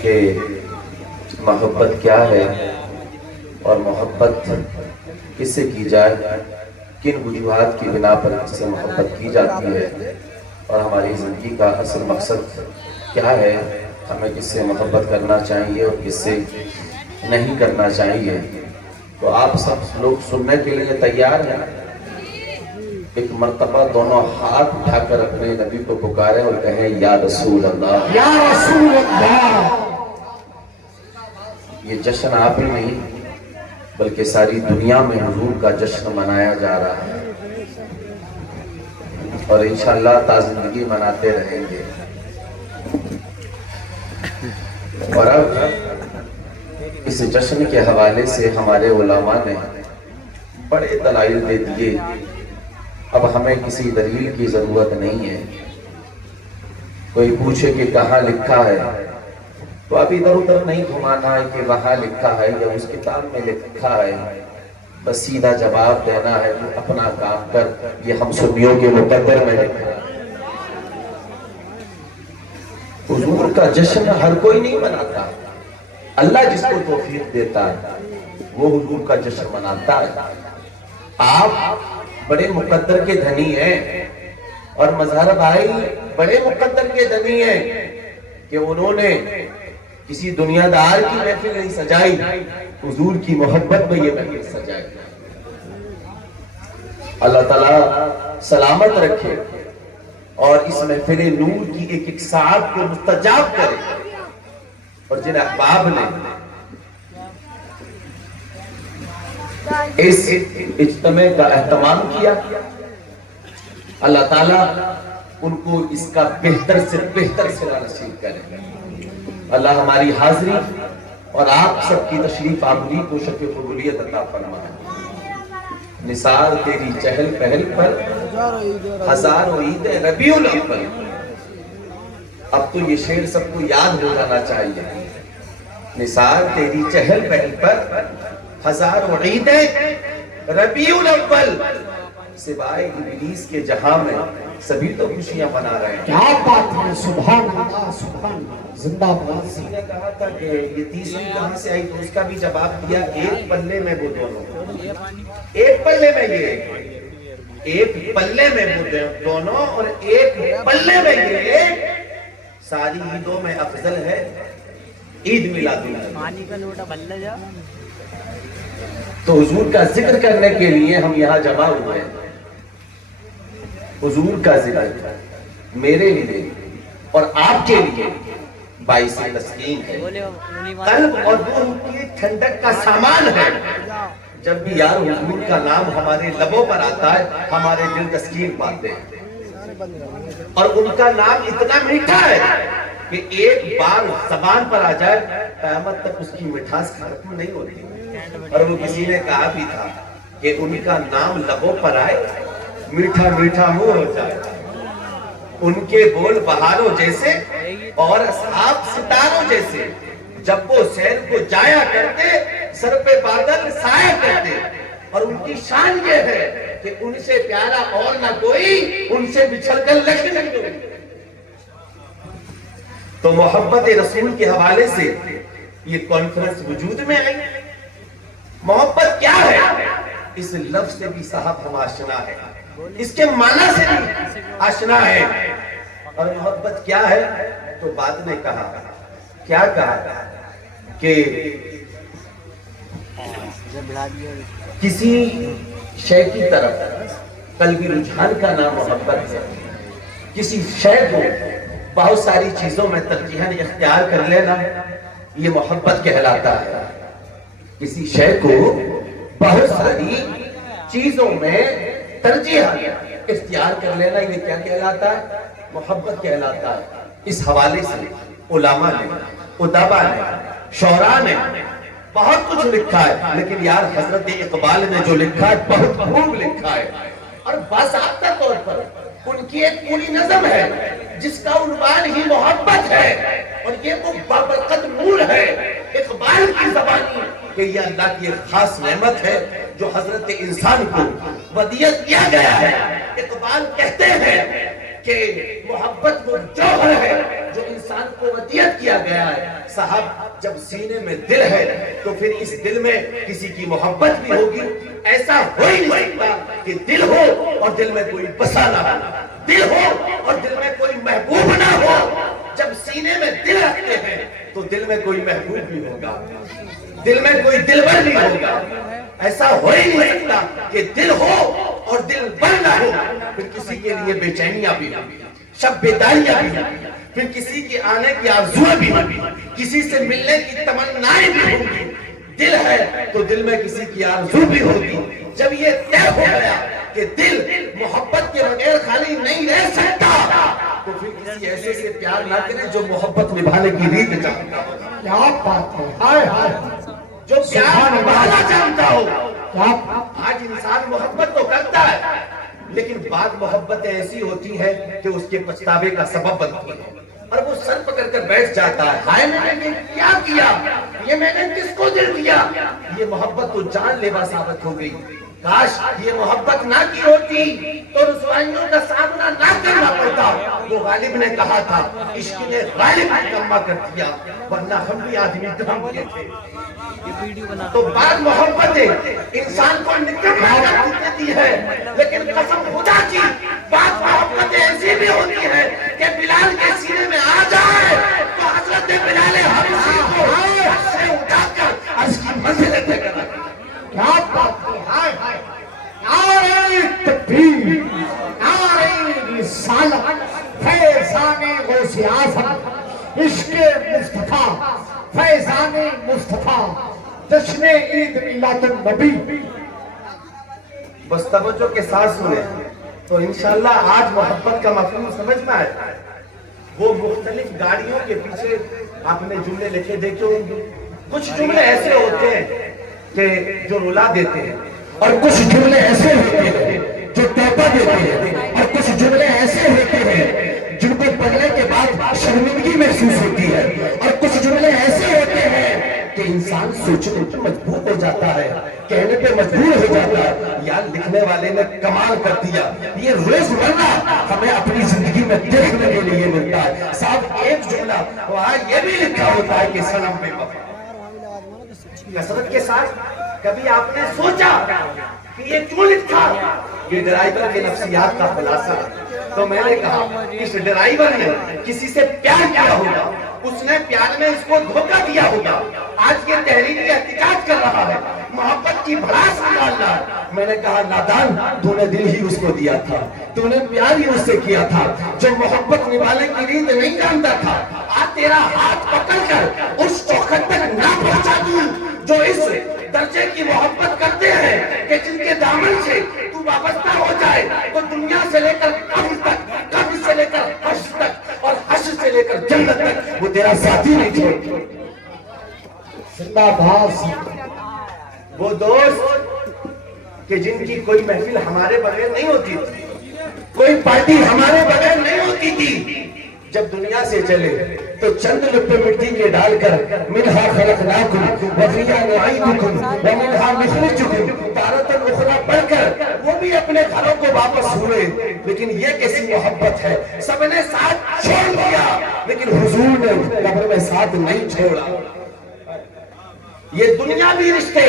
کہ محبت کیا ہے اور محبت کس سے کی جائے، کن وجوہات کی بنا پر اس سے محبت کی جاتی ہے، اور ہماری زندگی کا اصل مقصد کیا ہے، ہمیں کس سے محبت کرنا چاہیے اور کس سے نہیں کرنا چاہیے۔ تو آپ سب لوگ سننے کے لیے تیار ہیں؟ ایک مرتبہ دونوں ہاتھ اٹھا کر اپنے نبی کو پکاریں اور کہیں یا رسول اللہ، یا رسول اللہ۔ یہ جشن آپ ہی نہیں بلکہ ساری دنیا میں حضور کا جشن منایا جا رہا ہے، اور انشاءاللہ تا زندگی مناتے رہیں گے۔ اور اب اس جشن کے حوالے سے ہمارے علماء نے بڑے دلائل دے دیے، اب ہمیں کسی دلیل کی ضرورت نہیں ہے۔ کوئی پوچھے کہ کہاں لکھا ہے تو اب ادھر ادھر نہیں گھمانا ہے کہ وہاں لکھا ہے یا اس کتاب میں لکھا ہے، بس سیدھا جواب دینا ہے کہ اپنا کام کر، یہ ہم سنیوں کے مقدر میں لکھا ہے۔ حضور کا جشن ہر کوئی نہیں مناتا، اللہ جس کو توفیق دیتا ہے وہ حضور کا جشن مناتا ہے۔ آپ بڑے مقدر کے دھنی ہیں، اور مظہر بھائی بڑے مقدر کے دھنی ہیں کہ انہوں نے کسی دنیا دار کی محفل نہیں سجائی، حضور کی محبت میں یہ محفل سجائی۔ اللہ تعالیٰ سلامت رکھے اور اس محفل نور کی ایک ایک ساعت کو مستجاب کرے، اور جن احباب نے اس اجتماع کا اہتمام کیا، اللہ تعالیٰ ان کو اس کا بہتر سے بہتر صلہ نصیب کرے۔ اللہ ہماری حاضری اور آپ سب کی تشریف آوری کو شرف قبولیت عطا فرمائے۔ نثار تیری چہل پہل پر ہزاروں عید ربیع الاول۔ اب تو یہ شعر سب کو یاد ہو جانا چاہیے۔ نثار تیری چہل پہل پر ہزاروں عید ربیع الاول، سوائے ابلیس کے جہاں میں سبھی تو خوشیاں منا رہے ہیں۔ کیا بات ہے، سبحان اللہ، سبحان اللہ، زندہ باد۔ کسی نے کہا تھا کہ یہ تیسری کہاں سے آئی، تو اس کا بھی جواب دیا، ایک پلے میں وہ دونوں، ایک پلے میں یہ، ایک پلے میں وہ دونوں، اور ایک پلے میں یہ ساری عیدوں میں افضل ہے عید میلاد النبی۔ پانی کا لوٹا بلے جا۔ تو حضور کا ذکر کرنے کے لیے ہم یہاں جمع ہوئے ہیں۔ حضور کا ذکر میرے لیے اور آپ کے لیے باعث تسکین ہے، قلب اور روح کی ٹھنڈک کا سامان ہے۔ جب بھی یار حضور کا نام ہمارے لبوں پر آتا ہے ہمارے دل تسکین پاتے ہیں، اور ان کا نام اتنا میٹھا ہے کہ ایک بار زبان پر آ جائے قیامت تک اس کی مٹھاس ختم نہیں ہوتی۔ اور وہ کسی نے کہا بھی تھا کہ ان کا نام لبوں پر آئے میٹھا میٹھا منہ ہو جائے، ان کے بول بہاروں جیسے اور اصحاب ستاروں جیسے، جب وہ سیر کو جایا کرتے سر پہ بادل سایہ کرتے، اور ان کی شان یہ ہے کہ ان سے پیارا اور نہ کوئی، ان سے بچھڑ کر لکھ نہیں کوئی۔ تو محبت رسول کے حوالے سے یہ کانفرنس وجود میں آئی۔ محبت کیا ہے اس لفظ سے بھی صاحب ہم آشنا ہے، اس کے معنی سے بھی آشنا ہے۔ اور محبت کیا ہے تو بعد نے کہا، کیا کہا کہ کسی شے کی طرف قلبی رجحان کا نام محبت ہے۔ کسی شے کو بہت ساری چیزوں میں ترجیحاً اختیار کر لینا یہ محبت کہلاتا ہے۔ کسی شے کو بہت ساری چیزوں میں ترجیحاً اختیار کر لینا یہ کیا کہلاتا ہے؟ محبت کہلاتا ہے۔ اس حوالے سے علماء نے، ادبا نے، شعراء نے بہت کچھ لکھا ہے، لیکن یار حضرت اقبال نے جو لکھا ہے بہت خوب لکھا ہے، اور باضابطہ طور پر ان کی ایک پوری نظم ہے جس کا عنوان ہی محبت ہے، اور یہ وہ بابرکت نور ہے اقبال کی زبانی کہ یہ اللہ کی ایک خاص نعمت ہے جو حضرت انسان کو ودیعت کیا گیا ہے۔ اقبال کہتے ہیں کہ محبت وہ جوہر ہے جو انسان انسان کو وصیت کیا گیا ہے صاحب جب سینے میں دل ہے تو پھر اس دل میں کسی کی محبت بھی ہوگی. ایسا ہو ہی نہیں سکتا کہ دل ہو اور دل میں کوئی بسا نہ ہو, دل ہو اور دل میں کوئی محبوب نہ ہو. جب سینے میں دل رکھتے ہیں تو دل میں کوئی محبوب بھی ہوگا, دل میں کوئی دلبر بھی ہوگا. ایسا ہو ہی نہیں سکتا کہ دل ہو اور دل بر نہ ہو. پھر کسی کے لیے بے چینیاں بھی ہوگی, شب بیداریاں بھی ہوگی, پھر کسی کی آنے کی آرزویں بھی ہوگی, کسی سے ملنے کی تمنائیں بھی ہوگی. دل ہے تو دل میں کسی کی آرزو بھی ہوگی. جب یہ طے ہو گیا کہ دل محبت کے بغیر خالی نہیں رہ سکتا تو پھر کسی ایسے سے پیار نہ کرے جو محبت نبھانے کی ریت جانتا ہو. کیا بات ہے, ہائے ہائے, جو پیار نبھانا جانتا ہو. کیا آج انسان محبت تو کرتا ہے لیکن بعض محبتیں ایسی ہوتی ہیں کہ اس کے پچھتاوے کا سبب بنتی ہیں اور وہ سر پکڑ کر بیٹھ جاتا ہے, ہائے میں نے کیا کیا, یہ میں نے کس کو دل دیا. یہ محبت تو جان لیوا ثابت ہو گئی. کاش یہ محبت نہ کی ہوتی تو رسوائیوں کا سامنا نہ کرنا پڑتا. وہ غالب نے کہا تھا عشق نے غالب نکما کر دیا ورنہ ہم بھی آدمی کم کیے تھے. تو بعض محبتیں انسان کو نکما کر دیتی ہے لیکن قسم خدا کی بعض محبتیں ایسی بھی ہوتی ہیں کہ بلال کے سینے میں آ جائے تو حضرت بلال حبشی کو سے اٹھا کر عرش کی منزلیں طے کر رکھے. کیا بات ہے, ہائے ہائے, نعرہ تکبیر, نعرہ رسالت, فیضان غوث اعظم, عشق مصطفیٰ, فیضان مصطفیٰ, جشن عید میلاد النبی. بس توجہ کے ساتھ سنیں تو انشاءاللہ آج محبت کا مفہوم سمجھ میں آئے. وہ مختلف گاڑیوں کے پیچھے آپ نے جملے لکھے دیکھے ہوں گے. کچھ جملے ایسے ہوتے ہیں کہ جو رلا دیتے ہیں اور کچھ جملے ایسے ہوتے ہیں جو توبہ دیتے ہیں اور کچھ جملے ایسے ہوتے ہیں جن کو پڑھنے کے بعد شرمندگی محسوس ہوتی ہے اور کچھ جملے ایسے ہوتے ہیں کہ انسان سوچنے پہ مجبور ہو جاتا ہے, کہنے پہ مجبور ہو جاتا ہے. یار لکھنے والے نے کمال کر دیا. یہ روزمرہ ہمیں اپنی زندگی میں دیکھنے کے لیے ملتا ہے. صاحب ایک جملہ وہاں یہ بھی لکھا ہوتا ہے کہ سلام پہ وفا. کثرت کے ساتھ کبھی آپ نے سوچا کہ یہ کیوں لکھا؟ یہ ڈرائیور کے نفسیات کا خلاصہ ہے. تو میں نے کہا اس ڈرائیور نے کسی سے پیار کیا ہوگا, اس نے پیار میں اس کو دھوکہ دیا ہوگا. آج یہ تحریری احتجاج کر رہا ہے, محبت کی بھڑاس نکال رہا ہے. میں نے کہا نادان, تو نے دل ہی اس کو دیا تھا, تو نے پیار ہی اس سے کیا تھا. جو محبت نبھانے کی ریت نہیں جانتا تھا, آج تیرا ہاتھ پکڑ کر اس چوکھٹ تک نہ پہنچا دوں جو اس درجے کی محبت کرتے ہیں کہ جن کے دامن سے تو وابستہ ہو جائے تو دنیا سے لے کر قبر تک, قبر سے لے کر حشر تک اور حشر سے لے کر جنت تک وہ تیرا ساتھی نہیں چھوڑ. زندہ باد. وہ دوست کہ جن کی کوئی محفل ہمارے بغیر نہیں ہوتی تھی, کوئی پارٹی ہمارے بغیر نہیں ہوتی تھی. جب دنیا سے چلے تو چند لپے مٹی کے ڈال کر منہا خلقناکم وفیہا نعیدکم ومنہا نخرجکم تارۃ اخری پڑھ کر وہ بھی اپنے گھروں کو واپس ہوئے. لیکن یہ کیسی محبت ہے, سب نے ساتھ چھوڑ دیا لیکن حضور نے قبر میں ساتھ نہیں چھوڑا. یہ دنیاوی رشتے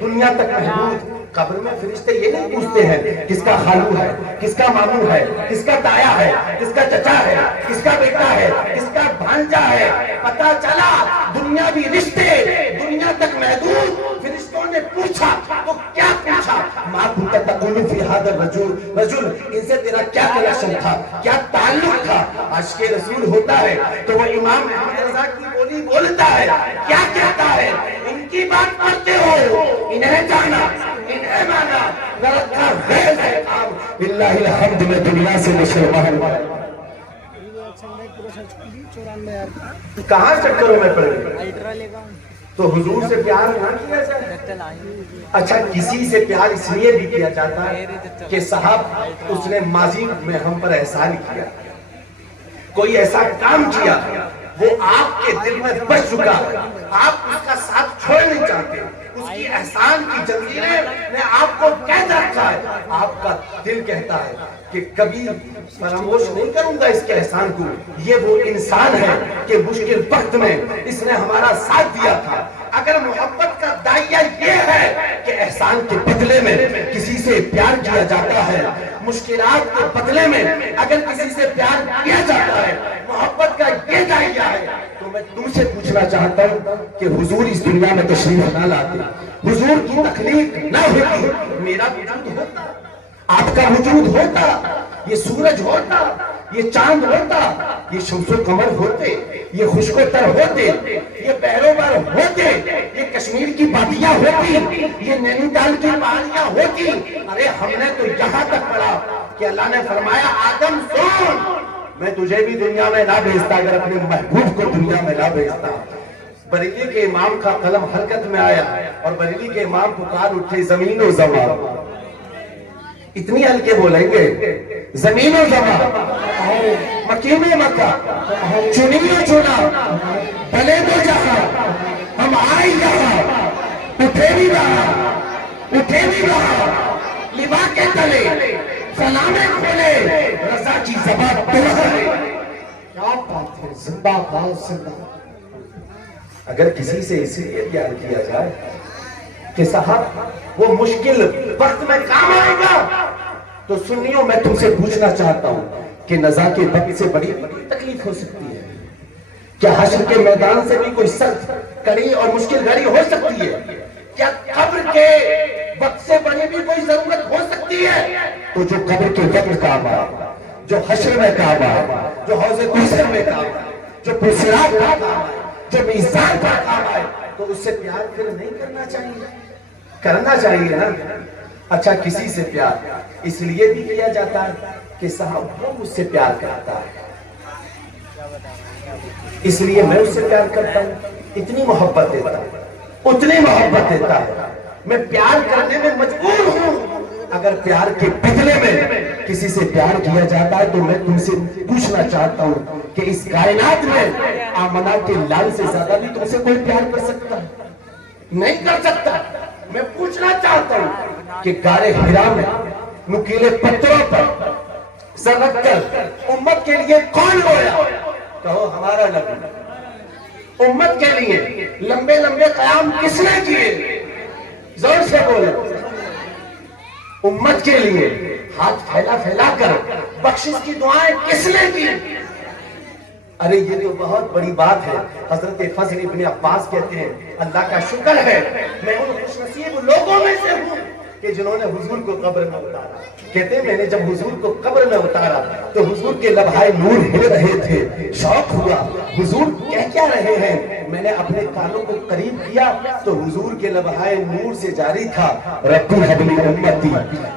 دنیا تک محدود. قبر میں فرشتے یہ نہیں پوچھتے ہیں کس کا خالو ہے, کس کا ماموں ہے, کس کا تایا ہے, کس کا چچا ہے, کس کا بیٹا ہے, کس کا بھانجا ہے. پتا چلا دنیاوی رشتے دنیا تک محدود. فرشتوں نے پوچھا تو کیا پوچھا؟ ما کنت تقول فی ھذا الرجل, ان سے تیرا کیا کنیکشن تھا, کیا تعلق تھا؟ عاشق رسول ہوتا ہے تو وہ امام احمد رضا کی بولی بولتا ہے. کیا کہتا ہے؟ ان کی بات کرتے ہو, انہیں جانا, انہیں مانا, رکھا غیر ہے کام. اللہ الحمد میں دنیا سے مسلمان. کہاں چکروں میں پڑ گئے؟ تو حضور سے پیار نہ کیا جائے. اچھا کسی سے پیار اس لیے بھی کیا جاتا ہے کہ صاحب اس نے ماضی میں ہم پر احسان کیا, کوئی ایسا کام کیا وہ آپ کے دل میں بس چکا ہے، آپ اس کا ساتھ چھوڑ نہیں چاہتے، اس کی احسان کی جنزیریں نے آپ کو قید رکھا ہے، آپ کا دل کہتا ہے کہ کبھی فراموش نہیں کروں گا اس کے احسان کو، یہ وہ انسان ہے کہ مشکل وقت میں اس نے ہمارا ساتھ دیا تھا۔ اگر محبت کا دائیہ یہ ہے کہ احسان کے بدلے میں کسی سے پیار کیا جاتا ہے، مشکلات کے بدلے میں اگر کسی سے پیار کیا جاتا ہے، محبت کا یہ دائیہ ہے، تو میں تم سے پوچھنا چاہتا ہوں کہ حضور اس دنیا میں تشریف نہ لاتے، حضور کی تخلیق نہ ہوتی، میرا وجود ہوتا، آپ کا وجود ہوتا، یہ سورج ہوتا، یہ چاند ہوتا، یہ شمس و قمر ہوتے، یہ خشک و تر ہوتے، یہ بحر بر ہوتے، یہ کشمیر کی وادیاں ہوتی، یہ نینی تال کی پہاڑیاں ہوتی۔ ارے ہم نے تو یہاں تک پڑھا کہ اللہ نے فرمایا آدم سن، میں تجھے بھی دنیا میں نہ بھیجتا اگر اپنے محبوب کو دنیا میں نہ بھیجتا۔ بریلی کے امام کا قلم حرکت میں آیا اور بریلی کے امام پکار اٹھے زمین و زمان، اتنی ہلکے بولیں گے، زمین و زمان، مکین و مکہ، چنی و چنا، بلے تو جہاں، ہم آئے یہاں، اٹھے بھی رہا، اٹھے بھی رہا، لبا کے تلے، سلامیں کھولے، رضا کی زبان دلہ ہے۔ کیا بات ہے، زندہ باد زندہ۔ اگر کسی سے اسی لیے پیار کیا جائے کہ صاحب وہ مشکل وقت میں کام آئے گا، تو سنیوں میں تم سے پوچھنا چاہتا ہوں کہ نزا کے وقت سے بڑی تکلیف ہو سکتی ہے کیا؟ حشر کے میدان سے بھی کوئی سخت کڑی اور مشکل گھڑی ہو سکتی ہے کیا؟ قبر کے وقت سے بڑی بھی کوئی ضرورت ہو سکتی ہے؟ تو جو قبر کے وقت کام آئے، جو حشر میں کام آئے، جو حوض کوثر میں کام آئے، جو پرصراط کا کام آئے، جو میزان کا کام آئے، تو اس سے پیار پھر نہیں کرنا چاہیے؟ کرنا چاہیے نا۔ اچھا کسی سے پیار اس لیے بھی کیا جاتا ہے کہ صاحب وہ مجھ سے پیار کرتا ہے، اس لیے میں اس سے پیار کرتا ہوں، اتنی محبت دیتا ہوں، اتنی محبت دیتا ہے، میں پیار کرنے میں مجبور ہوں۔ اگر پیار کے بدلے میں کسی سے پیار کیا جاتا ہے تو میں تم سے پوچھنا چاہتا ہوں کہ اس کائنات میں آمنہ کے لال سے زیادہ بھی تم سے کوئی پیار کر سکتا ہے؟ نہیں کر سکتا۔ میں پوچھنا چاہتا ہوں کہ غار حرا میں نکیلے پتھروں پر سر رکھ کر امت کے لیے کون رویا؟ کہو ہمارا نبی۔ امت کے لیے لمبے لمبے قیام کس نے کیے؟ زور سے بولو۔ امت کے لیے ہاتھ پھیلا پھیلا کر بخشش کی دعائیں کس نے کی؟ ارے یہ تو بہت بڑی بات ہے۔ حضرت فضل ابن عباس کہتے ہیں اللہ کا شکر ہے میں ان خوش نصیب لوگوں میں سے ہوں کہ جنہوں نے حضور کو قبر میں اتارا۔ کہتے ہیں میں نے جب حضور کو قبر میں اتارا تو حضور کے لبہائے نور ہل رہے تھے، شوق ہوا حضور کہہ کیا رہے ہیں؟ میں نے اپنے کانوں کو قریب کیا تو حضور کے لبہائے نور سے جاری تھا ربی حبلی امتی،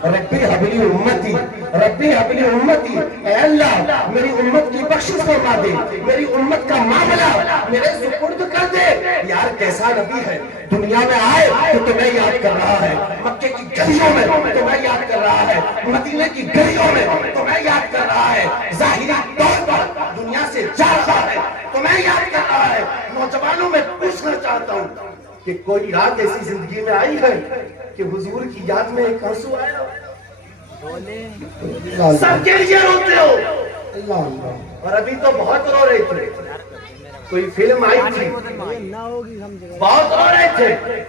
ربی حبلی امتی، ربی حبلی امتی۔ اے اللہ میری امت کی بخشش فرما دے، میری امت کا معاملہ میرے سپرد کر دے۔ یار کیسا نبی ہے، دنیا میں آئے تو تمہیں یاد کر رہا ہے، مکے کی گلیوں میں تمہیں یاد کر رہا ہے، مدینے کی گلیوں میں تمہیں یاد کر رہا ہے، ظاہری طور پر دنیا سے جا رہا ہے، تمہیں یاد کر رہا ہے۔ نوجوانوں میں پوچھنا چاہتا ہوں کہ کوئی رات ایسی زندگی میں آئی ہے کہ حضور کی یاد میں ایک آنسو آیا؟ سب کے لیے روتے ہو اور ابھی تو بہت رو رہے تھے، کوئی فلم آئی تھی بہت رو رہے تھے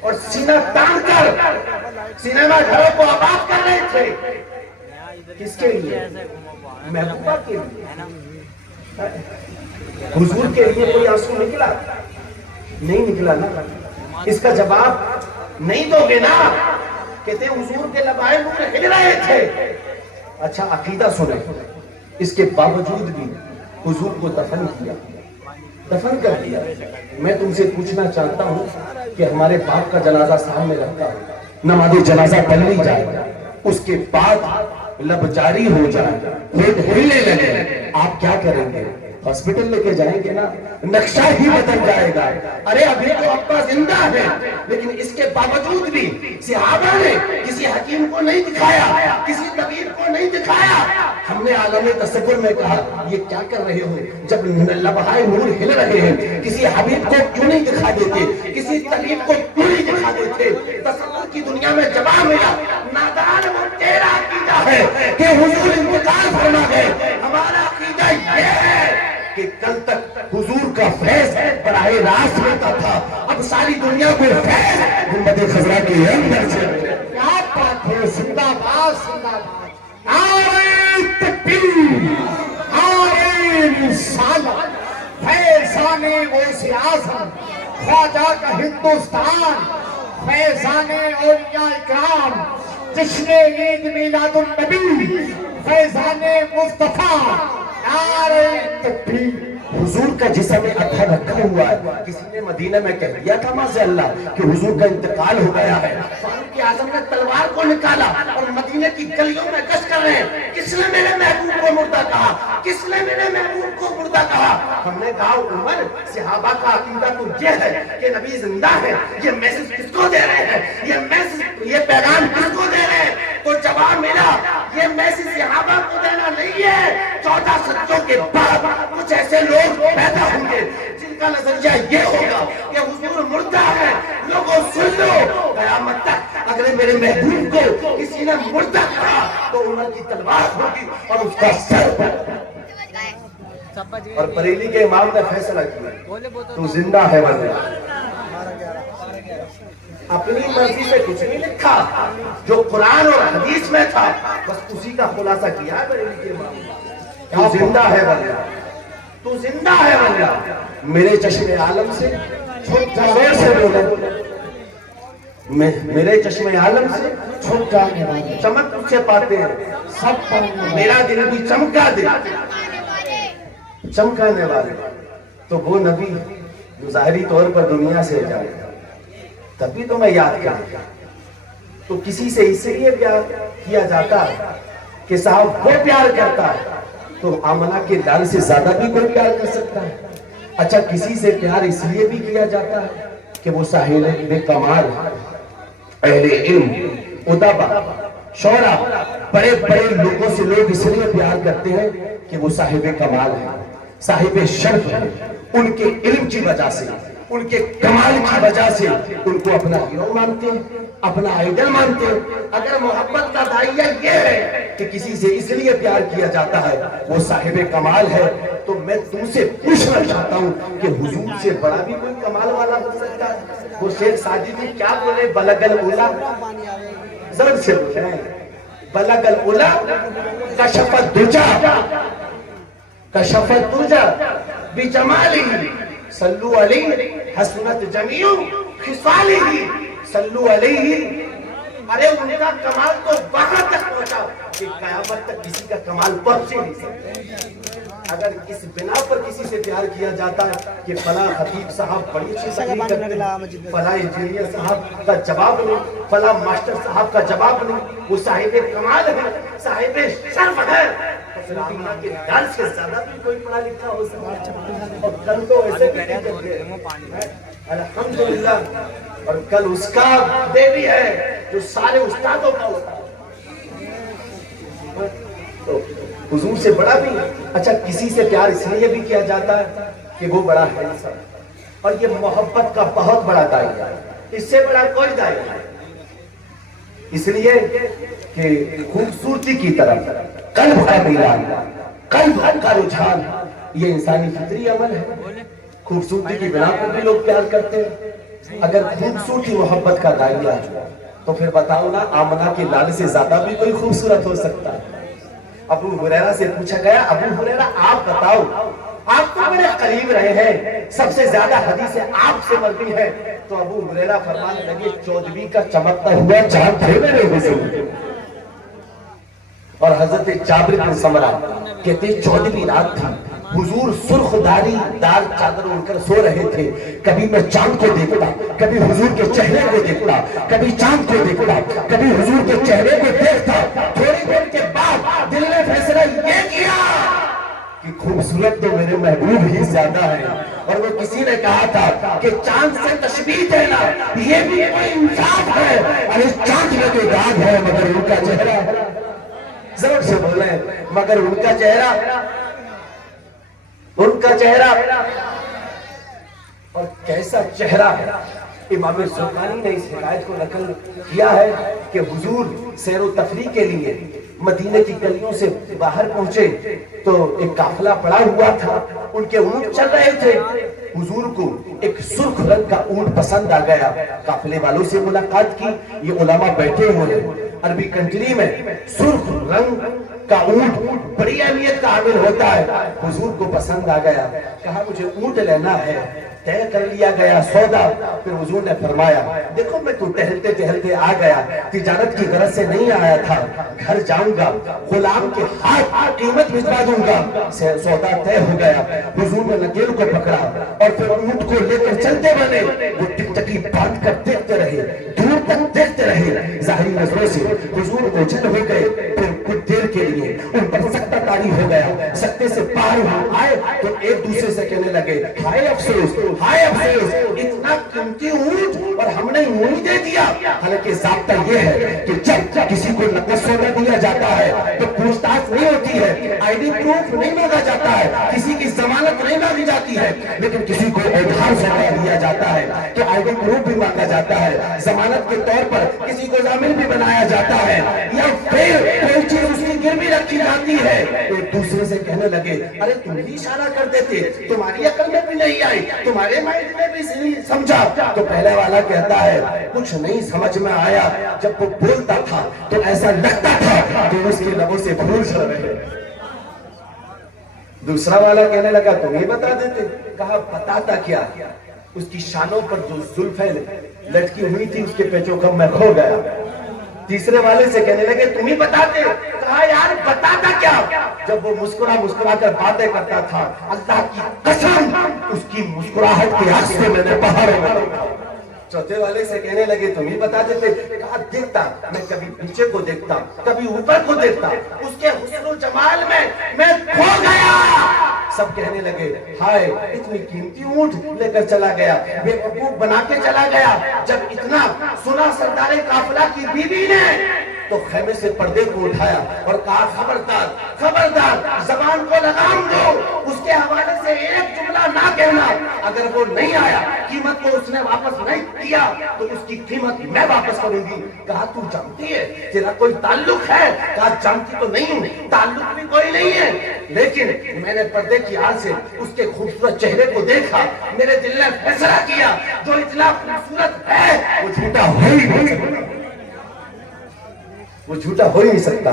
اور سینہ تان کر سینما گھروں کو آباد کر رہے تھے۔ کس کے لیے؟ محبوبہ کے لیے۔ حضور کے لیے کوئی آنسو نکلا؟ نہیں نکلا نا۔ اس کا جواب نہیں دو گے نا؟ کہتے ہیں حضور کے لبائے نور ہل رہے تھے۔ اچھا عقیدہ سنیں، اس کے باوجود بھی حضور کو دفن کیا، دفن کر دیا۔ میں تم سے پوچھنا چاہتا ہوں کہ ہمارے باپ کا جنازہ سامنے رکھا ہے، نماز جنازہ پڑھ لی جائے، اس کے بعد لب جاری ہو جائے، پیٹ ہلنے لگے، آپ کیا کریں گے؟ ہاسپٹل لے کے جائیں گے نا نقشہ ہی بدل جائے گا. ارے ابھی تو ابا زندہ ہے لیکن اس کے باوجود بھی صحابہ نے کسی حکیم کو نہیں دکھایا, کسی طبیب کو نہیں دکھایا. ہم نے عالم تصور میں کہا یہ کیا کر رہے ہو جب لمحۂ نور ہل رہے ہیں, کسی حبیب کو کیوں نہیں دکھا دیتے, کسی طبیب کو کیوں نہیں دکھا دیتے. تصور کی دنیا میں جواب ملا, نادان وہ تیرا عقیدہ ہے کہ حضور انتقال فرما گئے. ہمارا عقیدہ یہ ہے کہ کل تک حضور کا فیض براہ راست ہوتا تھا, اب ساری دنیا کو فیض گنبد خضرا کے اندر سے. کیا بات ہے, زندہ باد زندہ باد, نعرہ تکبیر, نعرہ رسالت, فیضان غوث اعظم, خواجہ کا ہندوستان, فیضان اولیاء اکرام, جشن عید میلاد النبی, فیضان مصطفیٰ, نعرہ تکبیر. حضور کا جسم ادھا رکھا ہوا ہے. کسی نے مدینہ میں کہہ دیا تھا ماذا اللہ کہ حضور کا انتقال ہو گیا ہے. فاروق اعظم نے تلوار کو نکالا اور مدینہ کی گلیوں میں گشت کر رہے ہیں, کس نے میرے محبوب کو مردہ کہا, کس نے میرے محبوب کو مردہ کہا. ہم نے کہا عمر صحابہ کا عقیدہ تو یہ ہے کہ نبی زندہ ہے, یہ میسج کس کو دے رہے ہیں, یہ میسج یہ پیغام کس کو دے رہے ہیں. تو جواب ملا یہ میسج صحابہ کو دینا نہیں ہے, 14 صدیوں کے بعد کچھ ایسے لوگ پیدا ہوں گے جن کا نظریہ یہ ہوگا کہ حضور مردہ ہے. لوگوں سن لو, قیامت تک اگر میرے محبوب کو کسی نے مردہ کہا تو عمر کی تلوار ہوگی اور اس کا سر. اور بریلی کے امام نے فیصلہ کیا تو زندہ ہے ورنہ. اپنی مرضی سے کچھ نہیں لکھا, جو قرآن اور حدیث میں تھا بس اسی کا خلاصہ کیا ہے بریلی کے امام نے. تو زندہ ہے ورنہ, تو زندہ ہے ورنہ. میرے چشم عالم سے زور سے بولے, میرے چشم عالم سے چھپ جانے والے چمک تجھ سے پاتے ہیں سب پر. میرا دل بھی چمکا دل چمکانے والے. تو وہ نبی جو ظاہری طور پر دنیا سے جائے تبھی تو میں یاد کروں. تو کسی سے اس لیے پیار کیا جاتا ہے کہ صاحب وہ پیار کرتا ہے تو آمنہ کے لال سے زیادہ بھی کوئی پیار کر سکتا ہے. اچھا کسی سے پیار اس لیے بھی کیا جاتا ہے کہ وہ صاحب کمال, اہل علم, ادبا, شعرا, بڑے بڑے لوگوں سے لوگ اس لیے پیار کرتے ہیں کہ وہ صاحب کمال ہیں, صاحب شرف ہیں. ان کے علم کی وجہ سے, ان کے کمال کی وجہ سے ان کو اپنا ہیرو مانتے ہیں, اپنا آئیڈل مانتے ہیں. اگر محبت کا دائیہ یہ ہے کہ کسی سے اس لیے پیار کیا جاتا ہے وہ صاحب کمال ہے, تو میں تم سے پوچھنا چاہتا ہوں کہ حضور سے بڑا بھی کوئی کمال والا ہو سکتا ہے؟ وہ شیخ ساجدی کیا بولے, بلغ العلا, ضرب سے بولے بلغ العلا کشف الدجا, کشف الدجا بجمالہ صلو علیہ حسنت جمیع خصالہ صلو علیہ. ارے ان کا کمال تو وہاں تک پہنچا کہ قیامت تک کسی کا کمال پہنچے نہیں سکتا. اگر اس بنا پر کسی سے پیار کیا جاتا ہے کہ فلاں خطیب صاحب بڑی اچھی تقریر کرتے ہیں, فلاں انجینئر صاحب کا جواب نہیں, فلاں ماسٹر صاحب کا جواب نہیں, وہ صاحب کمال ہے, صاحب شرف ہے, آمنہ کے لال سے زیادہ بھی کوئی پڑھا لکھا ہو سکتا ہے. اور کل تو ایسے بھی کہتے ہیں الحمدللہ, اور کل اس کا دے بھی ہے جو سارے استادوں کا استاد. تو حضور سے بڑا بھی. اچھا کسی سے پیار اس لیے بھی کیا جاتا ہے کہ وہ بڑا ہے انسان, اور یہ محبت کا بہت بڑا دائرہ ہے, اس سے بڑا کوئی دائرہ نہیں. اس لیے کہ خوبصورتی کی طرف قلب کا میلان, قلب کا رجحان, یہ انسانی فطری عمل ہے. خوبصورتی کی بنا پر بھی لوگ پیار کرتے ہیں. اگر خوبصورتی محبت کا دائرہ ہے تو پھر بتاؤ نا آمنہ کے لال سے زیادہ بھی کوئی خوبصورت ہو سکتا ہے. ابو ہریرہ سے پوچھا گیا, ابو ہریرہ آپ بتاؤ, آپ تو بڑے قریب رہے ہیں, سب سے زیادہ حدیثیں آپ سے مروی ہیں. تو ابو ہریرہ فرمانے لگے 14ویں کا چمکتا ہوا چاند تھے میرے حضور. اور حضرت جابر بن سمرہ کہتے 14ویں رات تھی, حضور سرخ داری دار چادر اوڑھ کر سو رہے تھے. کبھی میں چاند کو دیکھتا, کبھی حضور کے چہرے کو دیکھتا, کبھی چاند کو دیکھتا, کبھی حضور کے چہرے کو دیکھتا. تھوڑی دیر کے بعد دل نے فیصلہ یہ کیا کہ خوبصورت تو میرے محبوب ہی زیادہ ہے. اور وہ کسی نے کہا تھا کہ چاند سے تشبیہ دینا یہ بھی کوئی انصاف ہے. اور اس چاند میں تو داغ ہے مگر ان کا چہرہ, زور سے بولیں, مگر ان کا چہرہ, ان کا چہرہ. اور کیسا چہرہ ہے. امام زرقانی نے اس حکایت کو نقل کیا ہے کہ حضور سیر و تفریح کے لیے مدینے کی گلیوں سے باہر پہنچے تو ایک قافلہ پڑا ہوا تھا, ان کے اونٹ چل رہے تھے. حضور کو ایک سرخ رنگ کا اونٹ پسند آ گیا. قافلے والوں سے ملاقات کی, یہ علماء بیٹھے ہوئے ہیں. عربی کنٹری میں سرخ رنگ کا اونٹ بڑی اہمیت کا حامل ہوتا ہے. حضور کو پسند آ گیا, کہا مجھے اونٹ لینا ہے. طے کر لیا گیا سودا. پھر حضور نے فرمایا دیکھو میں تو ٹہلتے ٹہلتے آ گیا, تجارت کی غرض سے نہیں آیا تھا. گھر جاؤں گا, غلام کے ہاتھ قیمت بھجوا دوں گا. سودا طے ہو گیا. حضور نے نکیل کو پکڑا اور پھر اونٹ کو لے کر چلتے بنے. وہ ٹکٹکی باندھ کر دیکھتے رہے, دور تک دیکھتے رہے. ظاہری نظروں سے حضور اوجھل ہو گئے. پھر کچھ دیر کے لیے ان پر سکتہ طاری ہو گیا. سکتے سے پار آئے تو ایک دوسرے سے کہنے لگے ہائے افسوس, ہائے افسوس, اتنا قیمتی اونٹ اور ہم نے یوں ہی دے دیا. حالانکہ ضابطہ یہ ہے کہ جب کسی کو نقد سودا دیا جاتا ہے تو پوچھ تاچھ نہیں ہوتی ہے, آئی ڈی پروف نہیں مانگا جاتا ہے, کسی کی ضمانت نہیں مانگی جاتی ہے. لیکن کسی کو ادھار سودا دیا جاتا ہے تو آئی ڈی پروف بھی مانگا جاتا ہے, ضمانت کے طور پر کسی کو ضامن بھی بنایا جاتا ہے, یا پھر کوئی چیز اس کی گروی رکھی جاتی ہے. ایک دوسرے سے کہنے لگے ارے تم بھی اشارہ کرتے تھے, تمہاری عقل میں بھی نہیں آئی, تمہارے مائنڈ میں بھی نہیں سمجھا. تو پہلے والا کہتا ہے کچھ نہیں سمجھ میں آیا. جب وہ بولتا تھا تو ایسا لگتا تھا کہ اس کے لبوں سے پھول جھڑ رہے. دوسرا والا کہنے لگا تم ہی بتا دیتے. کہا بتاتا کیا, اس کی شانوں پر جو زلفیں لٹکی ہوئی تھی اس کے پیچوں کا میں کھو گیا. تیسرے والے سے کہنے لگے تم ہی بتاتے. کہا یار بتاتا کیا, جب وہ مسکرا کر باتیں کرتا تھا اللہ کی قسم اس کی مسکراہٹ کے عکس میں نے پہاڑوں میں دیکھا. چوتھے والے سے کہنے لگے تم ہی بتا دیتے. کہا دیکھتا, میں کبھی پیچھے کو دیکھتا, کبھی اوپر کو دیکھتا, اس کے حسن و جمال میں کھو گیا. سب کہنے لگے ہائے اتنی قیمتی اونٹ لے کر چلا گیا, بے وقوف بنا کے چلا گیا. جب اتنا سنا سردار قافلہ کی بیوی نے تو خیمے سے پردے کو اٹھایا اور کہا خبردار, خبردار, زبان کو لگام دو, اس کے حوالے سے ایک جملہ نہ کہنا. اگر وہ نہیں آیا, قیمت کو اس نے واپس نہیں کیا تو اس کی قیمت میں واپس کروں گی. کہا تو جانتی ہے تیرا کوئی تعلق ہے؟ کہا جانتی تو نہیں ہوں, تعلق بھی کوئی نہیں ہے, لیکن میں نے پردے کی آڑ سے اس کے خوبصورت چہرے کو دیکھا, میرے دل نے فیصلہ کیا جو اتنا خوبصورت ہے وہ جھوٹا ہو ہی نہیں سکتا, وہ جھوٹا ہو ہی نہیں سکتا.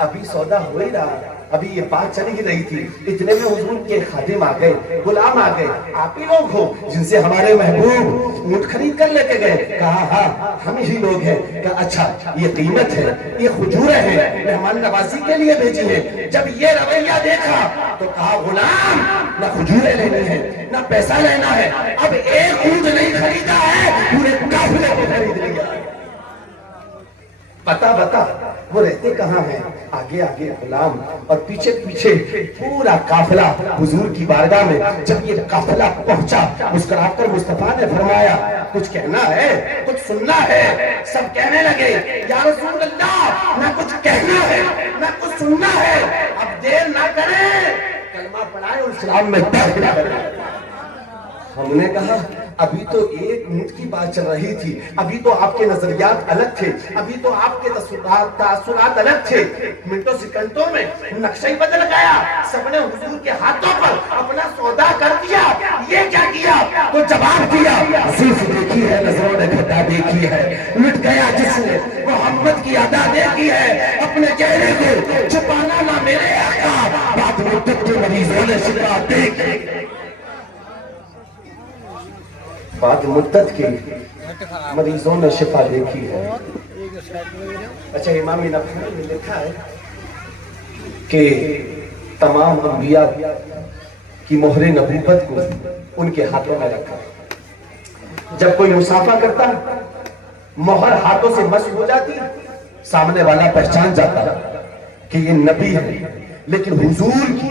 ابھی سودا ہو ہی رہا, ابھی یہ بات چلی ہی رہی تھی, اتنے میں حضور کے خادم آ گئے, غلام آ گئے. آپ ہی لوگ ہو جن سے ہمارے محبوب اونٹ خرید کر لے کے گئے؟ کہا ہاں ہم ہی لوگ ہیں. کہا اچھا یہ قیمت ہے, یہ کھجوریں ہیں, مہمان نوازی کے لیے بھیجی ہیں. جب یہ رویہ دیکھا تو کہا غلام نہ کھجوریں لینی ہے نہ پیسہ لینا ہے, اب ایک اونٹ نہیں خریدا ہے, پورے قافلے کو خرید لیا. بتا وہ رہتے کہاں ہیں؟ آگے آگے غلام اور پیچھے پیچھے پورا قافلہ حضور کی بارگاہ میں. جب یہ قافلہ پہنچا مسکرا کر مصطفیٰ نے فرمایا کچھ کہنا ہے, کچھ سننا ہے. سب کہنے لگے یا رسول اللہ نہ کچھ کہنا ہے نہ کچھ سننا ہے, اب دیر نہ کریں, کلمہ پڑھائیں اور اسلام میں داخل کریں. ہم نے کہا ابھی تو ایک اونٹ کی بات چل رہی تھی, ابھی تو آپ کے نظریات الگ تھے, ابھی تو آپ کے تاثرات الگ تھے. منٹوں سیکنڈوں میں نقشہ ہی بدل گیا. سب نے حضور کے ہاتھوں پر اپنا سودا کر دیا. یہ کیا کیا تو جواب دیا زلف دیکھی ہے, نظروں نے گھٹا دیکھی ہے, لٹ گیا جس نے محمد کی ادا دیکھی ہے. اپنے چہرے کو چھپانا نہ میرے آقا, بات مدت کے مریضوں نے شفا دیکھی, بعد مدت کے مریضوں نے شفا دیکھی ہے. اچھا امام نبوی نے لکھا ہے کہ تمام انبیاء کی مہر نبوت کو ان کے ہاتھوں میں رکھا. جب کوئی مصافحہ کرتا مہر ہاتھوں سے مس ہو جاتی, سامنے والا پہچان جاتا کہ یہ نبی ہے. لیکن حضور کی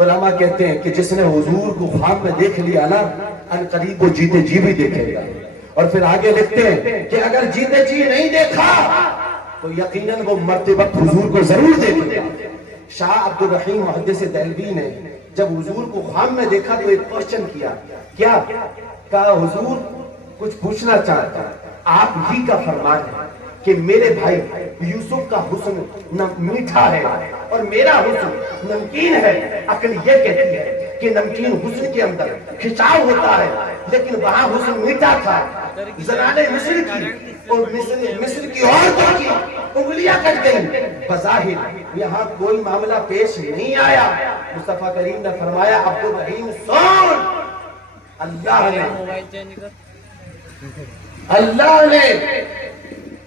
علماء کہتے ہیں کہ جس نے حضور کو خواب میں دیکھ لیا نا ان قریب وہ جیتے جی بھی دیکھے گا. اور پھر آگے لکھتے ہیں کہ اگر جیتے جی نہیں دیکھا تو یقیناً وہ مرتے وقت حضور کو ضرور دیکھے گا. شاہ عبد الرحیم محدث دہلوی نے جب حضور کو خواب میں دیکھا تو ایک کوشچن کیا. کیا کہا؟ حضور کچھ پوچھنا چاہتا ہے. آپ ہی کا فرمان ہے کہ میرے بھائی یوسف کا حسن میٹھا ہے اور میرا حسن نمکین ہے. عقل یہ کہتی ہے کہ نمکین حسن کے اندر کھچاؤ ہوتا ہے لیکن وہاں حسن میٹھا تھا. زنانِ مصر کی اور مصر کی عورتوں کی انگلیاں کٹ گئیں. بظاہر یہاں کوئی معاملہ پیش نہیں آیا. مصطفیٰ کریم نے فرمایا عبد الرحیم سن، اللہ نے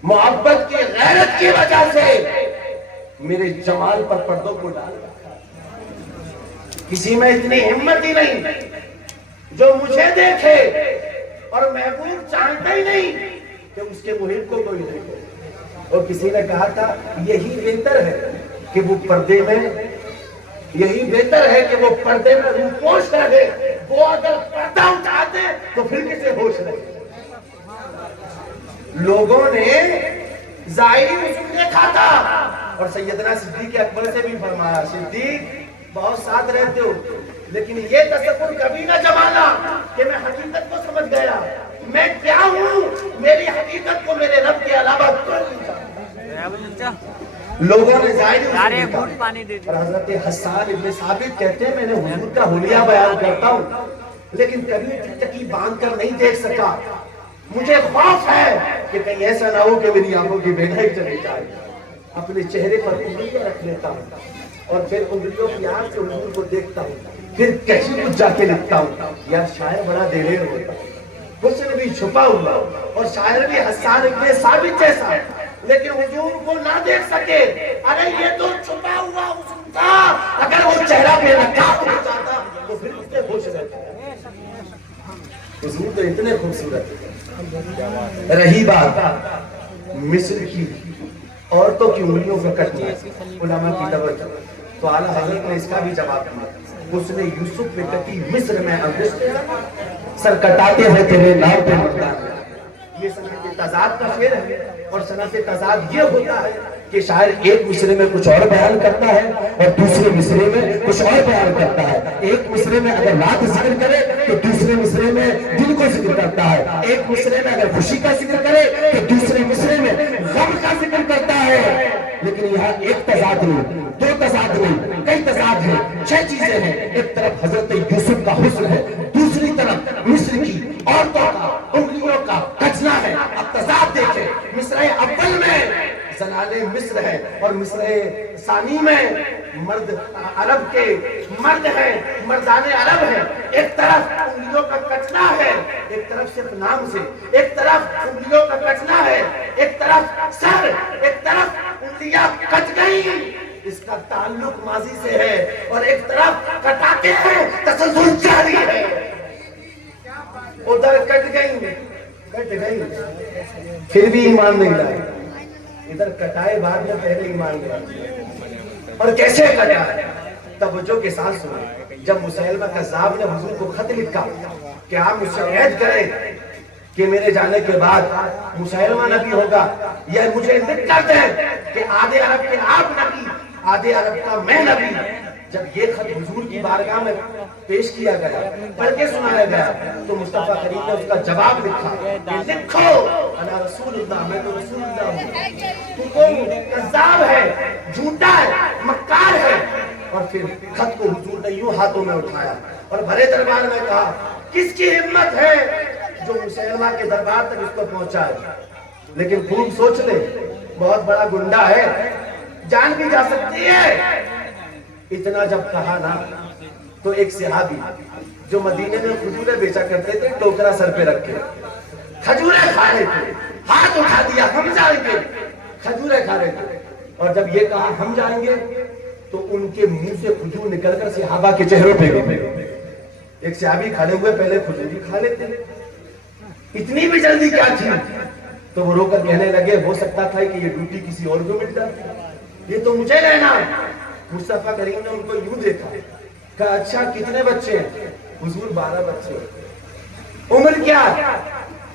محبت کی غیرت کی وجہ سے میرے جمال پر پردوں کو ڈال رکھا. کسی میں اتنی ہمت ہی نہیں جو مجھے دیکھے اور محبوب چاہتا ہی نہیں کہ اس کے محب کو کوئی دیکھے. اور کسی نے کہا تھا یہی بہتر ہے کہ وہ پردے میں، یہی بہتر ہے کہ وہ پردے میں روپوش رہے. وہ اگر پردہ اٹھاتے تو پھر کسے ہوش رہے. لوگوں نے ظاہری حسن دیکھا تھا اور سیدنا صدیق اکبر سے بھی فرمایا صدیق بہت ساتھ رہتے ہو لیکن یہ تصور کبھی نہ جمانا کہ میں حقیقت کو سمجھ گیا. میں کیا ہوں، میری حقیقت کو میرے رب کے علاوہ کوئی نہیں جانتا. لوگوں نے ظاہری حسن دیکھا. اور حضرت حسان ابن ثابت کہتے ہیں میں نے حضور کا حلیہ بیان کرتا ہوں لیکن کبھی ٹکٹکی باندھ کر نہیں دیکھ سکا. مجھے خوف ہے کہ کہیں ایسا نہ ہو کہ میری آنکھوں کی بینائی چلی جائے. اپنے چہرے پر انگلیاں رکھ لیتا ہوں اور پھر انگلیوں کی آنکھ سے حضور کو دیکھتا ہوں. پھر کہیں کچھ جا کے لکھتا ہوں یا شاعر بڑا دیر ہوتا ہے. حسن بھی چھپا ہوا اور شاعر بھی حسان ابن ثابت جیسا لیکن حضور کو نہ دیکھ سکے. ارے یہ تو چھپا ہوا حسن تھا. اگر وہ چہرہ پہ نقاب ہو جاتا تو پھر کتنے خوش رہتے. حضور تو اتنے خوبصورت ہے. رہی بات مصر کی عورتوں کی انگلیوں کا کٹنا، علماء کی توجہ تو اعلیٰ حضرت نے اس کا بھی جواب دیا. اس نے یوسف پہ کٹی مصر میں سر کٹاتے ہوئے تیرے نام پہ مردان. یہ صنعت تضاد کا شعر ہے اور صنعت تضاد یہ ہوتا ہے کہ شاعر ایک مصرے میں کچھ اور بیان کرتا ہے اور دوسرے مصرے میں کچھ اور بیان کرتا ہے. ایک مصرے میں اگر رات ذکر کرے تو دوسرے مصرے میں دن کو ذکر کرتا ہے. ایک مصرے میں اگر خوشی کا ذکر کرے تو دوسرے مصرے میں غم کا ذکر کرتا ہے. لیکن یہاں ایک تضاد نہیں، دو تضاد نہیں، کئی تضاد ہیں. 6 چیزیں ہیں. ایک طرف حضرت یوسف کا حسن ہے، دوسری طرف مصر کی عورتوں کا انگلیوں کا کچنا ہے. اب تضاد دیکھیں. مصرع اول میں زنانِ مصر ہے اور مصرع ثانی میں مرد عرب کے مرد ہیں، مردان عرب ہیں. ایک طرف انگلیوں کا کچنا ہے، ایک طرف صرف نام سے. ایک طرف انگلیوں کا کچنا ہے، ایک طرف سر، ایک طرف انگلیاں کٹ گئی، اس کا تعلق ماضی سے ہے. اور ایک طرف کٹاتے ہیں، تسلسل جاری ہے. ادھر کٹ گئی پھر بھی ایمان نہیں لائے. ادھر کٹائے بعد میں پہلے ایمان لائے. اور کیسے کٹا؟ توجہ کے ساتھ سنیں. جب مسیلمہ کذاب نے حضور کو خط لکھا کہ آپ مجھ سے عہد کریں کہ میرے جانے کے بعد مسیلمہ نبی ہوگا یا مجھے لکھ کر دیں کہ آدھے عرب کے آپ نبی، آدھے عرب کا میں نبی. جب یہ خط حضور کی بارگاہ میں پیش کیا گیا، پڑھ کے سنایا گیا تو مصطفیٰ کریم نے اس کا جواب لکھا کہ لکھو انا رسول اللہ، میں تو رسول اللہ ہوں. تو کذاب ہے، جھوٹا ہے، مکار ہے. اور پھر خط کو حضور نے یوں ہاتھوں میں اٹھایا اور بھرے دربار میں کہا کس کی ہمت ہے جو مسیلمہ کے دربار تک اس کو پہنچائے. لیکن خوب سوچ لے، بہت بڑا گنڈا ہے، جان بھی جا سکتی ہے. اتنا جب کہا نا تو ایک صحابی جو مدینے میں کھجوریں بیچا کرتے تھے ٹوکرا سر پہ رکھ کے کھجوریں کھا رہے تھے، ہاتھ اٹھا دیا ہم جائیں گے. کھجوریں کھا رہے تھے اور جب یہ کہا ہم جائیں گے تو ان کے منہ سے کھجور نکل کر صحابہ کے چہروں پہ گئے. ایک صحابی کھڑے ہوئے پہلے کھجور ہی کھا لیتے، اتنی بھی جلدی کیا تھی. تو وہ رو کر کہنے لگے ہو سکتا تھا کہ یہ ڈیوٹی کسی اور کو مل جائے، یہ تو مجھے لینا. مصطفیٰ کریم نے ان کو یوں دیکھا کہا اچھا کتنے بچے ہیں؟ حضور 12 بچے. عمر کیا؟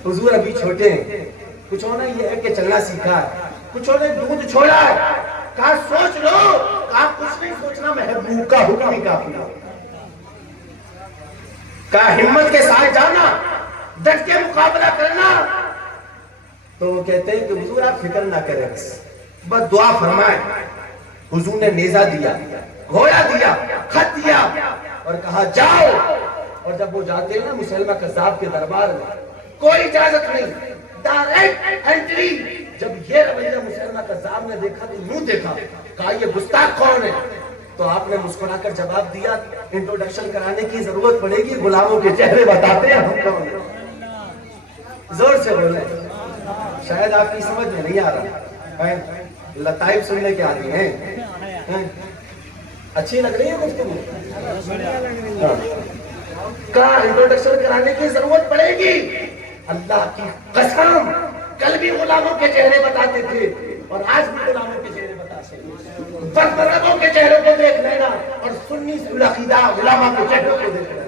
حضور ابھی چھوٹے ہیں. کچھ ہونا یہ ہے کہ چلنا سیکھا ہے, کچھ ہونے دودھ چھوڑا ہے. کہا سوچ لو. کہا کچھ نہیں سوچنا, محبوب کا حکم ہی کافی ہے. کہا ہمت کے ساتھ جانا, ڈٹ کے مقابلہ کرنا. تو وہ کہتے ہیں کہ حضور آپ فکر نہ کریں, بس دعا فرمائیں. حضور نے نیزہ دیا, گھوڑا دیا, خط دیا اور کہا جاؤ. اور جب وہ جاتے ہیں نا مسلمہ کذاب کے دربار میں, کوئی اجازت نہیں, ڈائریکٹ انٹری. جب یہ رویہ مسلمہ کذاب نے دیکھا تو یوں دیکھا, کہا یہ گستاخ کون ہے؟ تو آپ نے مسکرا کر جواب دیا, انٹروڈکشن کرانے کی ضرورت پڑے گی, غلاموں کے چہرے بتاتے ہیں ہم کون ہیں. زور سے بولیں, شاید آپ کی سمجھ میں نہیں آ رہا. لطائف سننے کے آدمی ہیں, اچھی لگ رہی ہے گفتگو. کہا انٹروڈکشن کرانے کی ضرورت پڑے گی. اللہ کی قسم کل بھی غلاموں کے چہرے بتاتے تھے اور آج بھی غلاموں کے چہرے بتاتے ہیں. بدمرغوں کے چہروں کو دیکھ لینا اور سنی عقیدہ علماء کے چہروں کو دیکھ لینا.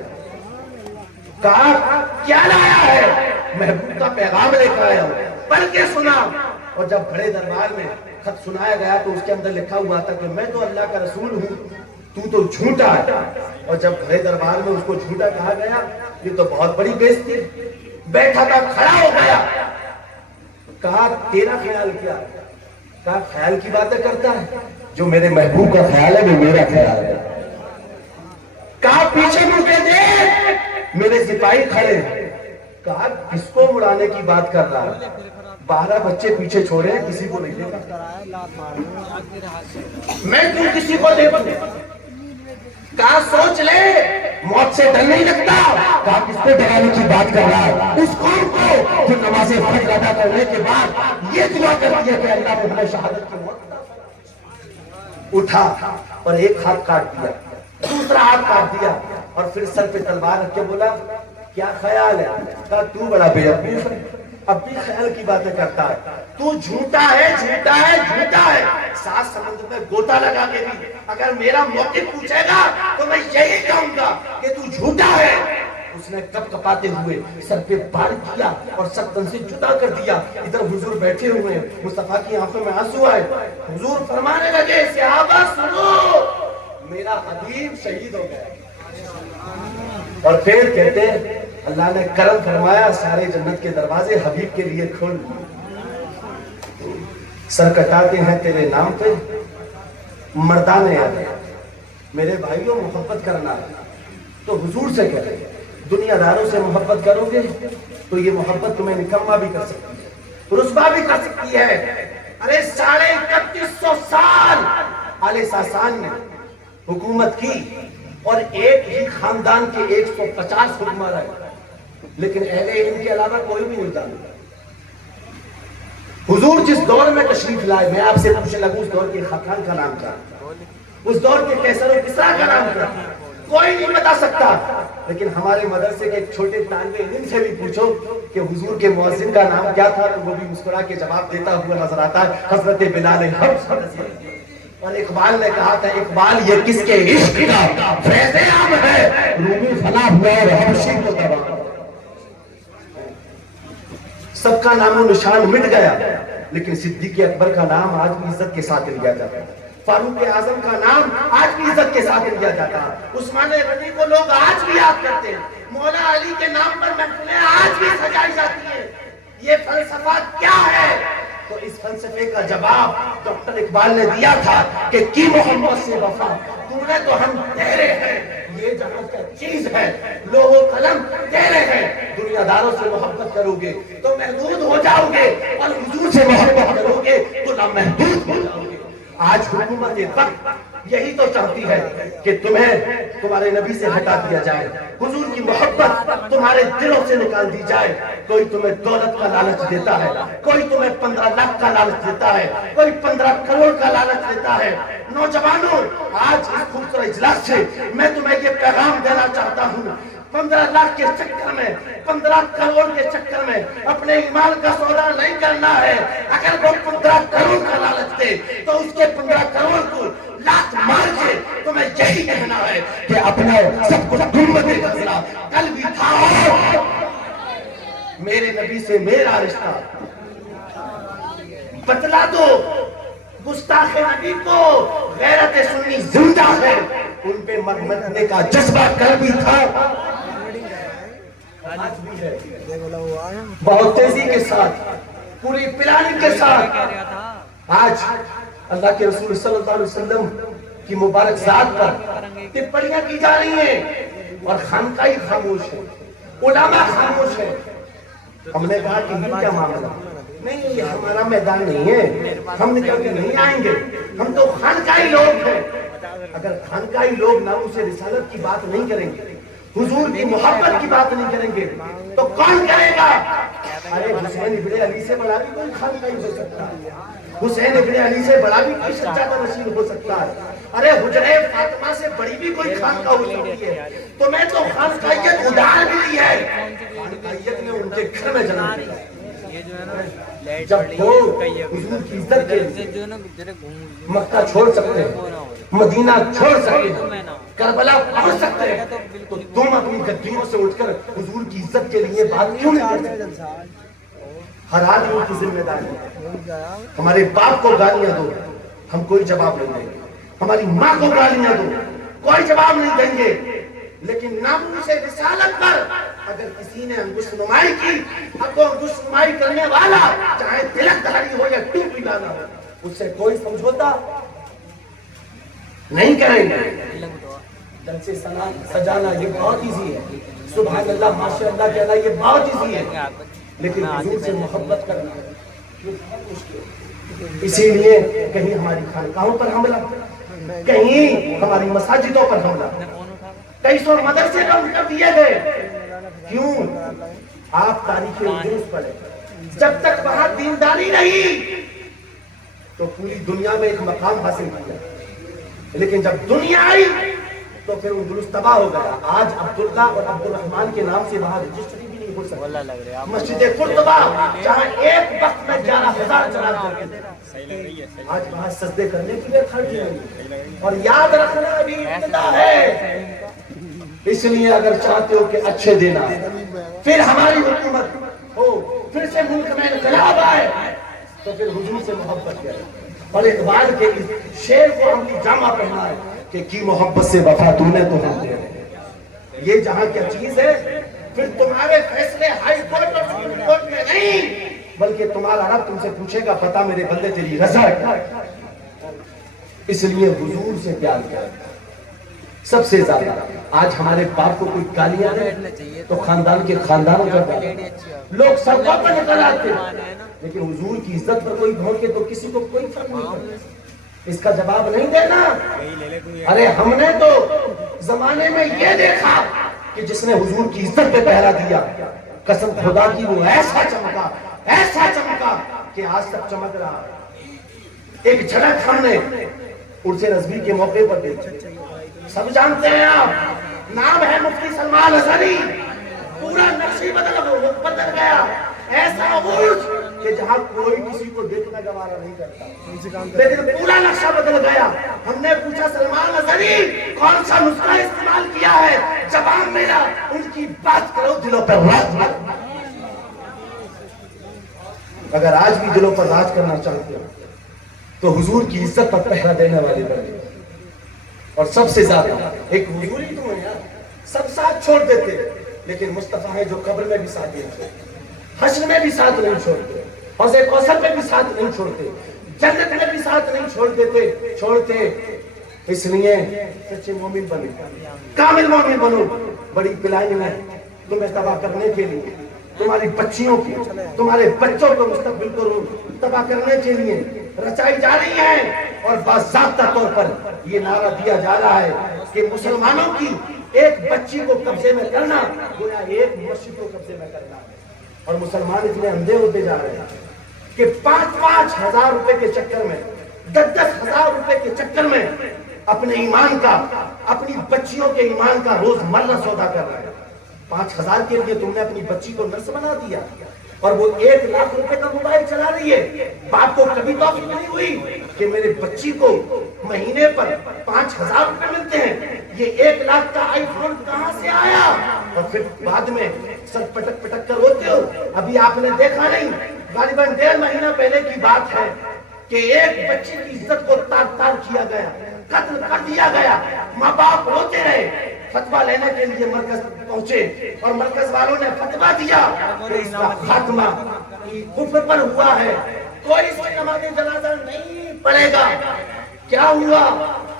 کہا کیا لایا ہے؟ محبوب کا پیغام لے کر آیا ہوں, پڑھ کے سنا. اور جب بڑے دربار میں خط سنایا گیا تو اس کے اندر لکھا ہوا تھا کہ میں تو اللہ کا رسول ہوں, تو جھوٹا ہے. اور جب بڑے دربار میں اس کو جھوٹا کہا گیا, یہ تو بہت بڑی بےعزتی. بیٹھا تھا کھڑا ہو گیا. کہا تیرا خیال کیا؟ کہا خیال کی باتیں کرتا ہے, جو میرے محبوب کا خیال ہے وہ میرا خیال ہے. کہا پیچھے مڑ کے دیکھ, میرے سپاہی کھڑے ہیں. کہا کس کو مڑانے کی بات کر رہا ہے؟ 12 بچے پیچھے چھوڑے ہیں, کسی کو نہیں دیکھا. میں کیوں کسی کو دیکھوں؟ کہا سوچ لے, موت سے ڈر نہیں لگتا. کہا کس کو ڈرانے کی بات کر رہا ہے؟ اس قوم کو جو نماز فرض ادا کرنے کے بعد یہ دعا کرتی ہے کہ اللہ مجھے شہادت کی موت. اٹھا اور ایک ہاتھ کاٹ دیا, دوسرا ہاتھ کاٹ دیا اور پھر سر پہ تلوار رکھ کے بولا کیا خیال ہے؟ کہا تو بڑا بے وقوف ہے, اب بھی خیال کی باتیں کرتا ہے. تو جھوٹا ہے, جھوٹا ہے, جھوٹا ہے. 7 سمندر میں گوتا لگا کے بھی اگر میرا موقف پوچھے گا تو میں یہی کہوں گا کہ تو جھوٹا ہے. اس نے کپ کپاتے ہوئے سر پہ بار کیا اور سر تن سے جدا کر دیا. ادھر حضور بیٹھے ہوئے ہیں, مصطفیٰ کی آنکھوں میں آنسو آئے. حضور فرمانے لگے صحابہ سنو, میرا حبیب شہید ہو گیا. اور پھر کہتے ہیں اللہ نے کرم فرمایا, سارے جنت کے دروازے حبیب کے لیے کھول. سر کٹاتے ہیں تیرے نام پہ, مردانے آتے. میرے بھائیوں محبت کرنا ہے تو حضور سے کہتے ہیں. دنیا داروں سے محبت کرو گے تو یہ محبت تمہیں نکما بھی کر سکتی ہے, رسوا بھی کر سکتی ہے. ارے 3150 سال آل ساسان نے حکومت کی اور ایک ہی خاندان کے 150 حکمراں رہے, لیکن اہل علم کے علاوہ کوئی بھی نہیں جانتا. حضور جس دور میں تشریف لائے, میں آپ سے پوچھنے لگوں اس دور کے خاقان کا نام کیا, اس دور کے کیسر و کسریٰ کا نام کیا, کوئی نہیں بتا سکتا. لیکن ہمارے مدرسے کے ایک چھوٹے طالب علم سے بھی پوچھو کہ حضور کے مؤذن کا نام کیا تھا, تو وہ بھی مسکرا کے جواب دیتا ہوا نظر آتا ہے, حضرت بلال حبش. اور اقبال نے کہا تھا, اقبال یہ کس کے عشق کا فیض عام ہے, رومی فنا ہوا اور حبشی کو تباہ. سب کا نام و نشان مٹ گیا, لیکن صدیق اکبر کا نام آج بھی عزت کے ساتھ لیا جاتا ہے. فاروق اعظم کا نام آج بھی عزت کے ساتھ لیا جاتا ہے. عثمان غنی کو لوگ آج بھی یاد کرتے ہیں. مولا علی کے نام پر محفلیں آج بھی سجائی جاتی ہیں. یہ فلسفہ کیا ہے؟ تو اس فلسفے کا جواب ڈاکٹر اقبال نے دیا تھا کہ کی محمد سے وفا, تو نے تو ہم تیرے ہیں, یہ جہاں کا چیز ہے, لوح و قلم تیرے ہیں. دنیا داروں سے محبت کرو گے تو محدود ہو جاؤ گے, اور حضور سے محبت کرو گے تو نامحدود ہو جاؤ گے. آج حکومت وقت یہی تو چاہتی ہے کہ تمہیں تمہارے نبی سے ہٹا دیا جائے, حضور کی محبت تمہارے دلوں سے نکال دی جائے. کوئی تمہیں دولت کا لالچ دیتا ہے, کوئی تمہیں 15 لاکھ کا لالچ دیتا ہے, کوئی 15 کروڑ کا لالچ دیتا ہے. نوجوانوں, آج اس خوبصورت اجلاس سے میں تمہیں یہ پیغام دینا چاہتا ہوں, 15 لاکھ کے چکر میں, 15 کروڑ کے چکر میں اپنے ایمان کا سودا نہیں کرنا ہے. اگر وہ 15 کروڑ کا لالچ دے تو اس کے 15 کروڑ کو لات مار کے تم تمہیں یہی کہنا ہے کہ اپنا سب کچھ گنبد خضرا کل بھی تھا میرے نبی سے میرا رشتہ بتلا دو گستاخ نبی کو غیرت سنی زندہ ہے ان پہ مرنے کا جذبہ کل بھی تھا آج بھی ہے بہت تیزی کے ساتھ پوری پلاننگ کے ساتھ آج اللہ کے رسول صلی اللہ علیہ وسلم کی مبارک ذات پر ٹپڑیاں کی جا رہی ہیں اور خانقاہی خاموش ہے علماء خاموش ہے ہم نے کہا کہ یہ کیا معاملہ نہیں یہ ہمارا میدان نہیں ہے ہم نکل کے نہیں آئیں گے ہم تو خانقاہی لوگ ہیں اگر خانقاہی لوگ ناموس رسالت کی بات نہیں کریں گے حضور کی محبت کی بات نہیں کریں گے تو کون کرے گا ارے حسین ابن علی سے بڑا بھی کوئی خانقاہی ہو سکتا ہے حسین ابن علی سے بڑا بھی کوئی سجادہ نشین ہو سکتا ہے ارے حجرہ فاطمہ سے بڑی بھی کوئی خانقاہ ہو سکتی ہے تو میں تو خانقاہیت ادھار بھی لی ہے خانقاہیت نے ان کے گھر میں جنم دیا جب وہ حضور کی عزت کے لیے مکہ چھوڑ سکتے ہیں مدینہ چھوڑ سکتے ہیں کربلا پہنچ سکتے ہیں تو تم اپنی گدیوں سے اٹھ کر حضور کی عزت کے لیے بات کیوں نہیں کرتے ہر آدمی کی ذمہ داری ہے ہمارے باپ کو گالیاں دو ہم کوئی جواب نہیں دیں گے ہماری ماں کو گالیاں دو کوئی جواب نہیں دیں گے لیکن ناموس رسالت پر اگر کسی نے انگشت نمائی کی اب تو انگشت نمائی کرنے والا چاہے تلک دھاری ہو یا ٹوپی لانا ہو اس سے کوئی سمجھوتا نہیں کریں گے جلسے سجانا یہ بہت ایزی ہے سبحان اللہ ماشاء اللہ کہنا یہ بہت ایزی ہے لیکن حضور سے محبت کرنا یہ بہت مشکل ہے اسی لیے کہیں ہماری خانقاہوں پر حملہ کہیں ہماری مساجدوں پر حملہ کئی سو مدرسے بند کر دیے گئے کیوں آپ تاریخ اندلس پڑھیں جب تک وہاں دینداری رہی تو پوری دنیا میں ایک مقام حاصل کیا لیکن جب دنیا آئی تو پھر اندلس تباہ ہو گیا آج عبداللہ اور عبد الرحمن کے نام سے وہاں رجسٹری بھی نہیں ہو سکتی مسجد قرطبہ جہاں ایک وقت میں 11,000 چراغ کرتے تھے آج وہاں سجدے کرنے کی لیے کھڑی نہیں اور یاد رکھنا ابھی ابتدا ہے اس لیے اگر چاہتے ہو کہ اچھے دن آئے پھر ہماری حکومت ہو پھر سے ملک میں انقلاب آئے تو پھر حضور سے محبت کریں اور اقبال کے اس شعر کو عملی جامہ پہنا ہے کہ کی محبت سے وفا تو نے تو ہم دے یہ جہاں کیا چیز ہے پھر تمہارے فیصلے ہائی کورٹ اور سپریم کورٹ میں نہیں بلکہ تمہارا رب تم سے پوچھے گا پتہ میرے بندے تیری رضا کیا اس لیے حضور سے پیار کیا سب سے زیادہ آج ہمارے باپ کو کوئی گالیاں دے تو خاندان کے خاندانوں کا گالیاں لوگ سڑکوں پر نکل آتے لیکن حضور کی عزت پر کوئی بھونکے تو کسی کو کوئی فرق نہیں پڑتا اس کا جواب نہیں دینا ارے ہم نے تو زمانے میں یہ دیکھا کہ جس نے حضور کی عزت پہ پہرا دیا قسم خدا کی وہ ایسا چمکا کہ آج تک چمک رہا ایک جھلک ہم نے عرس رضوی کے موقع پر دیکھی سب جانتے ہیں آپ نام ہے مفتی سلمان حسنی پورا نقشی بدل گیا ایسا عروج کہ جہاں کوئی کسی کو دیکھنا گوارا نہیں کرتا لیکن پورا نقشہ بدل گیا ہم نے پوچھا سلمان حسنی کون سا نسخہ استعمال کیا ہے جواب ملا ان کی بات کرو دلوں پر راج اگر آج بھی دلوں پر راج کرنا چاہتے ہو تو حضور کی عزت پر پہرا دینے والے بنے اور سب سے زیادہ ایک حضور ہی تو ہے یار سب ساتھ چھوڑ دیتے لیکن مصطفیٰ ہے جو قبر میں بھی ساتھ نہیں چھوڑتے حشر میں بھی ساتھ نہیں چھوڑتے حوض کوثر میں بھی ساتھ نہیں چھوڑتے جنت میں بھی ساتھ نہیں چھوڑتے اس لیے سچے مومن بنو کامل مومن بنو بڑی پلاننگ ہے تمہیں تباہ کرنے کے لیے تمہاری بچیوں کی تمہارے بچوں کو مستقبل کو تباہ کرنے کے لیے رچائی جا رہی ہے اور باضابطہ طور پر یہ نعرہ دیا جا رہا ہے کہ مسلمانوں کی ایک بچی کو قبضے میں کرنا گویا ایک مسجد کو قبضے میں کرنا اور مسلمان اتنے اندھے ہوتے جا رہے ہیں کہ 5-5 ہزار روپے کے چکر میں 10-10 ہزار روپے کے چکر میں اپنے ایمان کا اپنی بچیوں کے ایمان کا روز مرہ سودا کر رہے ہیں 5,000 کے لیے تم نے اپنی بچی کو نرس بنا دیا اور وہ 1 لاکھ روپے کا موبائل چلا رہی ہے. باپ کو کبھی تو فکر نہیں ہوئی کہ میرے بچی کو مہینے پر 5,000 روپے ملتے ہیں, یہ 1 لاکھ کا آئی فون کہاں سے آیا؟ اور پھر بعد میں سر پٹک پٹک کر روتے ہو. ابھی آپ نے دیکھا نہیں, غالباً 1.5 مہینہ پہلے کی بات ہے کہ ایک بچے کی عزت کو تار تار کیا گیا, قتل کر دیا گیا. ماں باپ روتے رہے, فتویٰ لینے کے لیے مرکز پہنچے اور مرکز والوں نے فتویٰ دیا کہ اس کا خاتمہ کفر پر ہوا ہے, کوئی اس کی نماز جنازہ نہیں پڑھے گا. کیا ہوا؟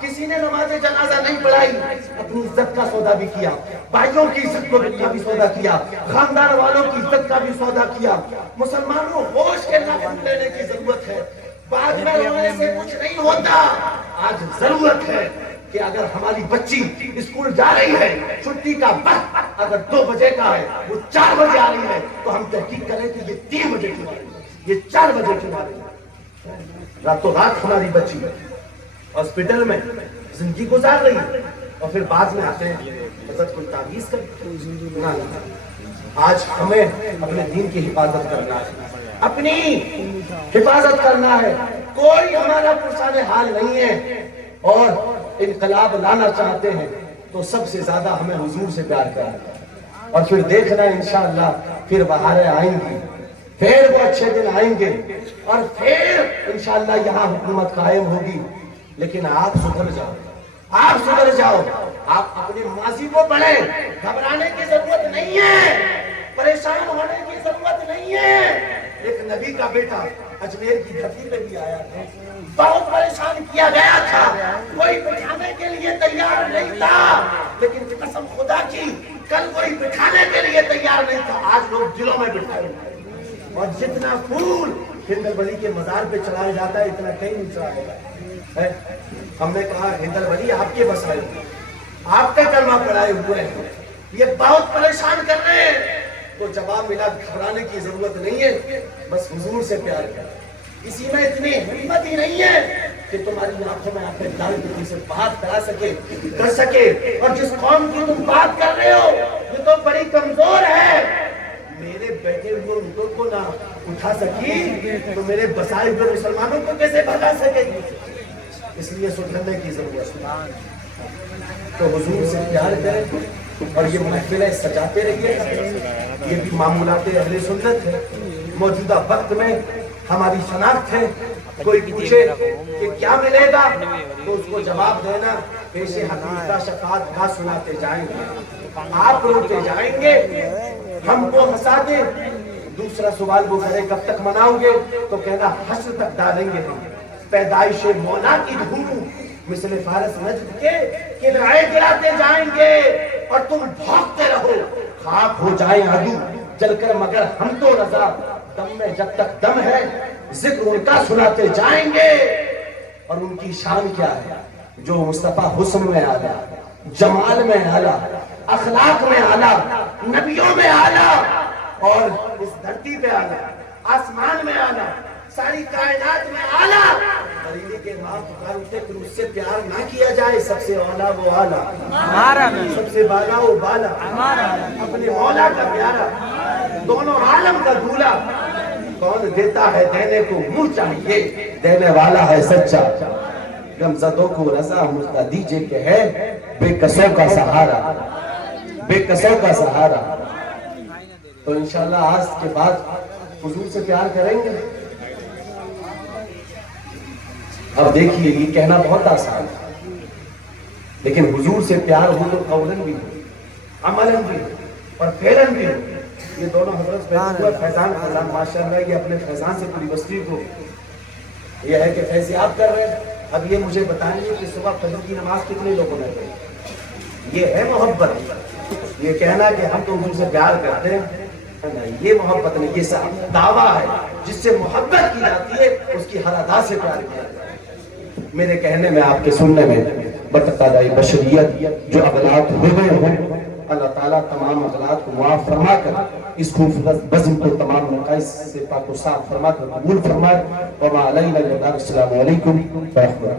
کسی نے نماز جنازہ نہیں پڑھائی, اپنی عزت کا سودا بھی کیا, بھائیوں کی عزت کا بھی سودا کیا, خاندان والوں کی عزت کا بھی سودا کیا. مسلمانوں ہوش کے نفس لینے کی ضرورت ہے. بعد میں رونے سے کچھ نہیں ہوتا. آج ضرورت ہے کہ اگر ہماری بچی اسکول جا رہی ہے, چھٹی کا وقت اگر 2 بجے کا ہے, وہ 4 بجے آ رہی ہے, تو ہم تحقیق کریں کہ یہ 3 بجے کیوں آ رہی ہے, یہ 4 بجے کیوں آ رہی ہے. راتوں رات ہماری بچی ہاسپٹل میں زندگی گزار رہی ہے, اور پھر بعد میں آتے ہیں حضرت کوئی تعویذ کر. آج ہمیں اپنے دین کی حفاظت کرنا ہے, اپنی حفاظت کرنا ہے. کوئی ہمارا پرسان حال نہیں ہے, اور انقلاب لانا چاہتے ہیں تو سب سے زیادہ ہمیں حضور سے پیار کرنا ہے. اور پھر دیکھنا انشاءاللہ پھر بہاریں آئیں گی, پھر وہ اچھے دن آئیں گے, اور پھر انشاءاللہ یہاں حکومت قائم ہوگی. لیکن آپ سدھر جاؤ, آپ سدھر جاؤ, آپ اپنے ماضی کو پڑھیں. گھبرانے کی ضرورت نہیں ہے, پریشان ہونے کی ضرورت نہیں ہے. ایک نبی کا بیٹا اجمیر کی دھرتی پہ بھی آیا تھا, بہت پریشان کیا گیا تھا, کوئی بٹھانے کے لیے تیار نہیں تھا. لیکن قسم خدا کی کل کوئی بٹھانے کے لیے تیار نہیں تھا, آج لوگ دلوں میں بٹھائے. اور جتنا پھول ہندل بلی کے مزار پہ چلایا جاتا ہے اتنا کہیں نہیں چلایا جاتا ہے. ہم نے کہا ہندل بلی آپ کے بس آئے, آپ کا کلمہ پڑھائے ہوئے ہیں, یہ بہت پریشان کر رہے ہیں. تو جواب ملا گھبرانے کی ضرورت نہیں ہے, بس حضور سے پیار کر. اسی میں اتنی ہمت ہی نہیں ہے کہ تمہاری آنکھوں میں آنکھیں ڈال کے تم سے بات کر سکے. اور جس قوم کی تم بات کر رہے ہو یہ تو بڑی کمزور ہے. میرے بیٹے ہوئے اونٹوں کو نہ اٹھا سکی تو میرے بسائے ہوئے مسلمانوں کو کیسے بھگا سکے گی؟ اس لیے سدھرنے کی ضرورت ہے. تو حضور سے پیار کریں اور یہ محفلیں سجاتے رہیے. یہ بھی معمولات اہل سنت ہے. موجودہ وقت میں ہماری شناخت ہے. کوئی پوچھے کہ کیا ملے گا تو اس کو جواب دینا پیش حقیقت شفاعت کا سناتے جائیں گے. آپ روتے جائیں گے, ہم کو ہنسا دیں. دوسرا سوال وہ کرے کب تک مناؤ گے تو کہنا حشر تک ڈالیں گے. پیدائش مولا کی دھوم مثل فارس نجد کے کنارے گراتے جائیں گے, اور تم بھاگتے رہو. خاک ہو جائیں عدو جل کر مگر ہم تو رضا, دم میں جب تک دم ہے ذکر ان کا سناتے جائیں گے. اور ان کی شان کیا ہے؟ جو مصطفیٰ حسن میں آلہ, جمال میں آلہ, اخلاق میں آلہ, نبیوں میں آلہ, اور اس دھرتی پہ آلہ, آسمان میں آلہ, ساری کائنات میں آلہ. بریلی کے نام پکار اٹھے پھر اس سے پیار نہ کیا جائے. سب سے اولا وہ آلہ, سب سے بالا وہ بالا, اپنے مولا کا پیارا, دونوں عالم کا دولہ. کون دیتا ہے دینے کو منہ چاہیے, دینے والا ہے سچا. غمزدوں کو رضا مجھتا دیجئے کہ ہے بے کسوں کا سہارا, بے کسوں کا سہارا. تو انشاءاللہ آج کے بعد حضور سے پیار کریں گے. اب دیکھیے یہ کہنا بہت آسان ہے, لیکن حضور سے پیار ہو تو قولن بھی ہو, عملاً بھی ہو, اور فعلاً بھی ہو. یہ دونوں حضرت فیضان ماشاءاللہ یہ اپنے فیضان سے پوری بستی کو یہ ہے کہ فیضیاب کر رہے ہیں. اب یہ مجھے بتائیے کہ صبح فجر کی نماز کتنے لوگوں نے پڑھی؟ یہ ہے محبت. یہ کہنا کہ ہم تو حضور سے پیار کرتے ہیں, نہیں, یہ محبت نہیں, یہ دعویٰ ہے. جس سے محبت کی جاتی ہے اس کی ہر ادا سے پیار کیا جاتا ہے. میرے کہنے میں آپ کے سننے میں بتقاضۂ بشریت جو اغلاط ہو گئے ہوں, اللہ تعالیٰ تمام اغلاط کو معاف فرما کر اس خوبصورت بزم کو تمام نقائص سے پاک و صاف فرما کر قبول فرمائے. وما علینا الا البلاغ. السلام علیکم ورحمۃ اللہ.